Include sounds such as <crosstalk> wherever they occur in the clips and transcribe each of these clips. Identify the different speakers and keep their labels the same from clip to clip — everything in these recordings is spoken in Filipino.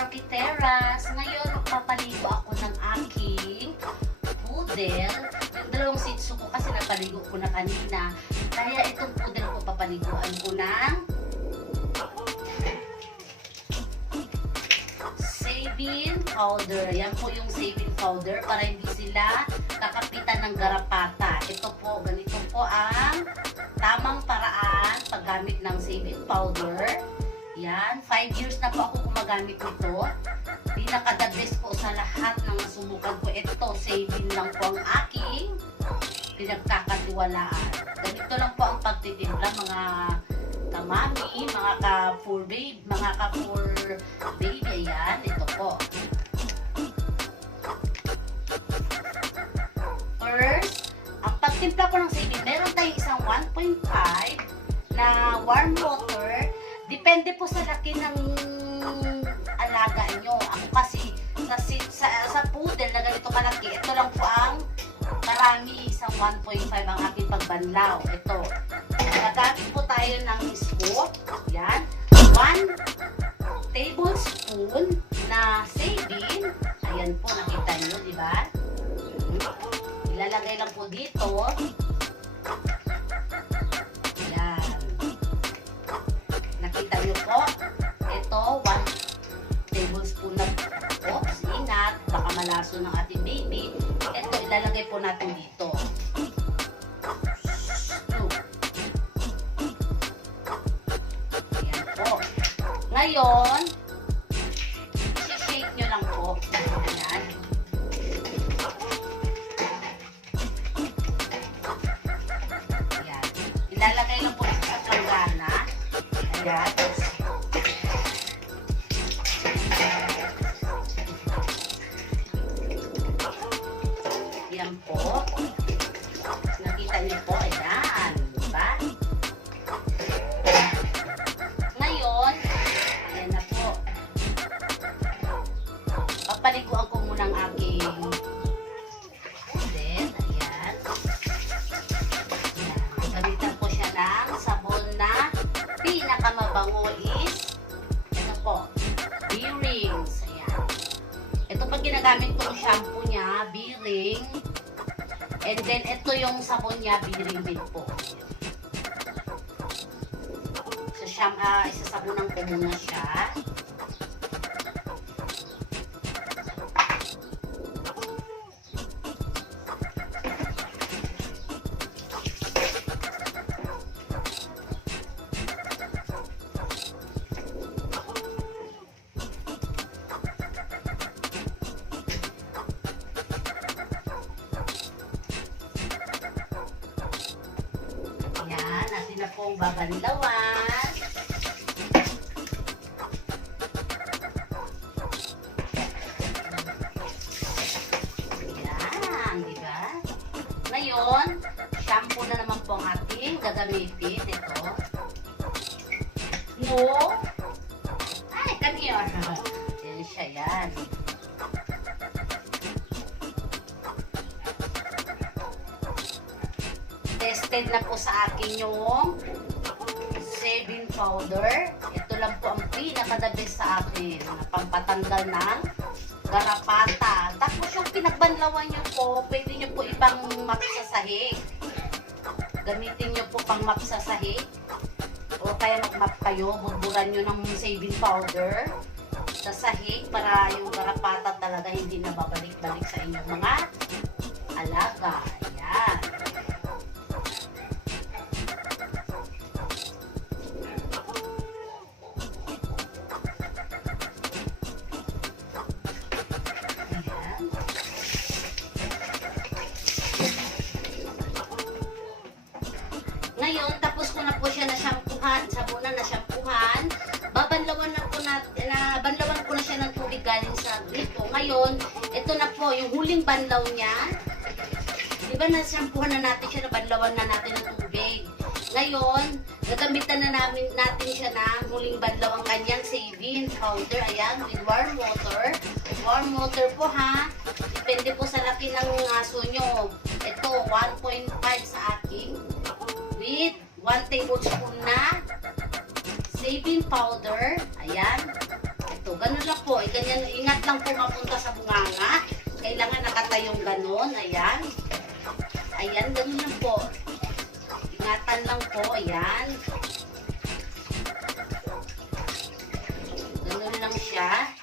Speaker 1: Marquiteras. Ngayon, magpapaligo ako ng aking poodle. Yung dalawang tzu ko kasi napaligo ko na kanina. Kaya itong poodle ko papaliguan ko ng saving powder. Yan po yung saving powder para hindi sila kakapitan ng garapata. Ito po, ganito po ang tamang paraan paggamit ng saving powder. Yan, 5 years na po ako gumagamit nito. Pinaka the po sa lahat ng nasubukan ko. Ito, saving lang po ang aking pinagkakatiwalaan. Ganito lang po ang pagtitimpla mga kamami, mga ka-for babe, mga ka-for baby. Ayan, ito po. First, ang pagtimpla ko ng saving, meron tayong isang 1.5 na warm water. Depende po sa laki ng alaga nyo. Ako kasi sa, sa, sa poodle na ganito kalaki, ito lang po ang marami, isang 1.5 ang aking pagbanlaw. Ito. Nagamit po tayo ng scoop. Yan. 1 tablespoon na saving. Ayan po, nakita nyo, di ba? Ilalagay lang po dito. Malaso ng ating baby. Ito, ilalagay po natin dito. Ayan po. Ngayon, shake nyo lang po. Ayan. Ayan. Ilalagay lang po sa planggana. Ayan. B-ring. And then, ito yung sabon niya, B-ring din po. So, siyam, ah, isasabunan ko muna siya. Babanlawan. Yan, di ba? Ngayon, shampoo na naman po ang ating gagamitin. Ito. No. Ay, here. Yan siya yan. tested na po sa akin yung powder. Ito lang po ang pinaka-the best sa akin pampatanggal ng garapata. Tapos yung pinagbanlawan nyo po, pwede nyo po ibang map sa sahig. Gamitin nyo po pang map sa sahig. O kaya mag-map kayo, burburan nyo ng saving powder sa sahig para yung garapata talaga hindi na babalik-balik sa inyong mga alaga. Ayan. Ko siya na shampoohan, sabunan na shampoohan. Babanlawan na po na, na banlawan ko na siya ng tubig galing sa gripo. Ngayon, ito na po, yung huling banlaw niya. Di ba na shampoohan na natin siya, nabanlawan na natin ng tubig. Ngayon, gagamitan na namin natin siya ng huling banlaw ang kanyang saving powder. Ayan, with warm water. Warm water po ha. Depende po sa laki ng aso nyo. Ito, 1.5 sa akin. With 1 tablespoon na saving powder. Ayan. Ito, ganun lang po. Eh, ganyan, ingat lang po mapunta sa bunganga. Kailangan nakatayong ganun. Ayan. Ayan, ganun lang po. Ingatan lang po. Ayan. Ganun lang siya.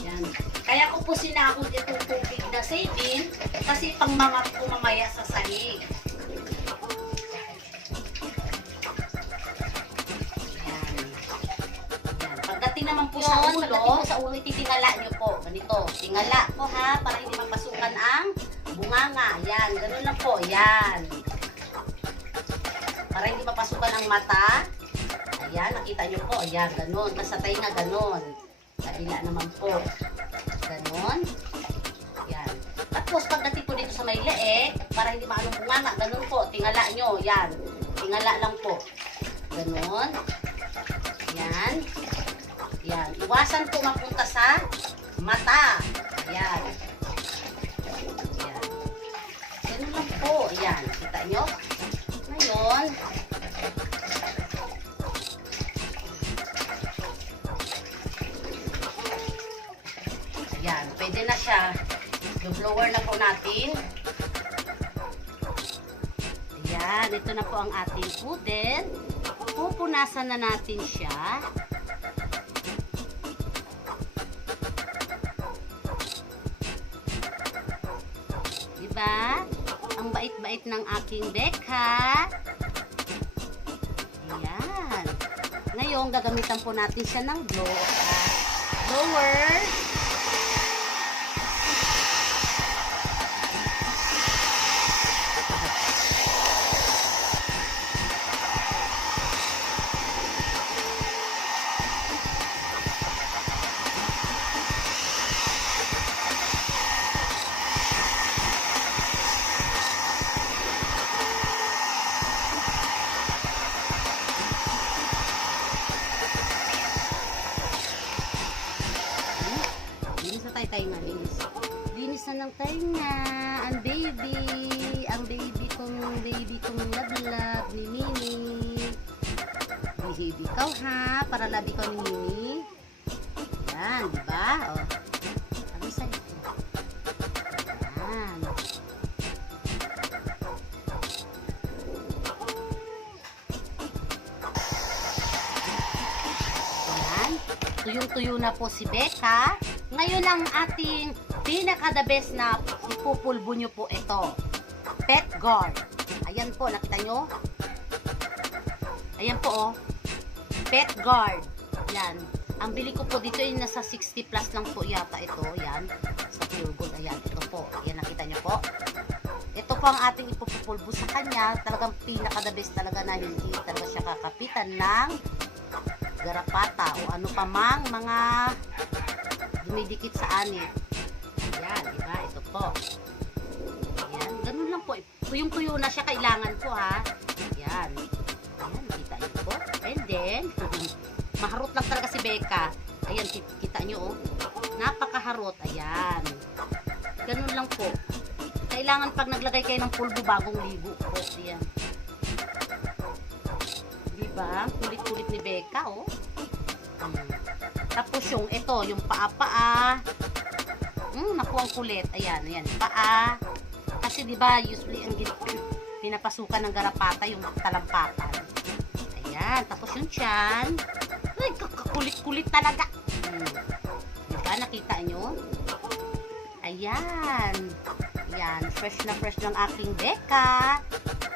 Speaker 1: Ayan. Kaya ko po sinakot itong tubig na saving kasi pang mga po mamaya sa sahig. Naman po sa ulo, po sa ulo, ititingala nyo po. Ganito. Tingala po ha, para hindi mapasukan ang bunganga. Yan, ganun lang po. Yan. Para hindi mapasukan ang mata. Ayan, nakita nyo po. Ayan, ganun. Nasa tainga, ganun. Kabila naman po. Ganun. Yan. Tapos, pagdating po dito sa may leeg, para hindi maanong bunganga, ganun po. Tingala nyo. Yan. Tingala lang po. Ganun. Yan. Yan. Iwasan po mapunta sa mata. Ayan. Ayan. Ganun lang po. Ayan. Kita nyo? Ngayon, Ayan. Pwede na siya. Yung blower na po natin. Ayan. Ito na po ang ating pudel. Pupunasan na natin siya. Diba? Ang bait-bait ng aking Becca. Ayan. Ngayon, gagamitan po natin siya ng blow, ah, blower. Linis na tayo tayo nga, linis. Linis na ng tayo nga. Ang baby. Ang baby kong, baby kong love-love ni Mimi. Behave ikaw ha, para love ikaw ni Mimi. Yan, di ba? O. Sabi sa ito. Yan. Ayan. Tuyong-tuyo na po si Becca. Ngayon ang ating pinaka the best na ipupulbo nyo po ito. Pet guard. Ayan po, nakita nyo? Ayan po oh. Pet guard. Yan. Ang bili ko po dito ay nasa 60 plus lang po yata ito. Yan. Sa pure gold. Ayan. Ito po. Ayan, nakita nyo po. Ito po ang ating ipupulbo sa kanya. Talagang pinaka the best talaga na hindi talaga siya kakapitan ng garapata o ano pa mang mga dumidikit sa anit. Po. Ayan, ganun lang po. Tuyong-tuyo na siya kailangan po ha. Ayan. Ayan, nakita niyo po. And then, <laughs> maharot lang talaga si Becca. Ayan, ki- kita niyo oh. Napakaharot. Ayan. Ganun lang po. Kailangan pag naglagay kayo ng pulbo bagong ligo po. Ayan. Diba? Kulit-kulit ni Becca, oh. Hmm. Tapos yung ito, yung paa-paa. Hmm, naku, ang kulit. Ayan, ayan. Paa. Kasi di ba usually ang <clears throat> pinapasukan ng garapata yung talampatan. Ayan. Tapos yung tiyan. Ay, kakakulit-kulit talaga. Hmm. Diba? Nakita nyo? Ayan. Ayan. Fresh na fresh ng aking Becca.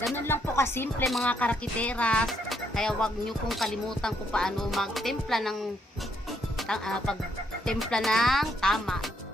Speaker 1: Ganun lang po kasimple mga karakiteras. Kaya wag niyo pong kalimutan kung paano magtimpla ng tang, ah, pagtimpla ng tama.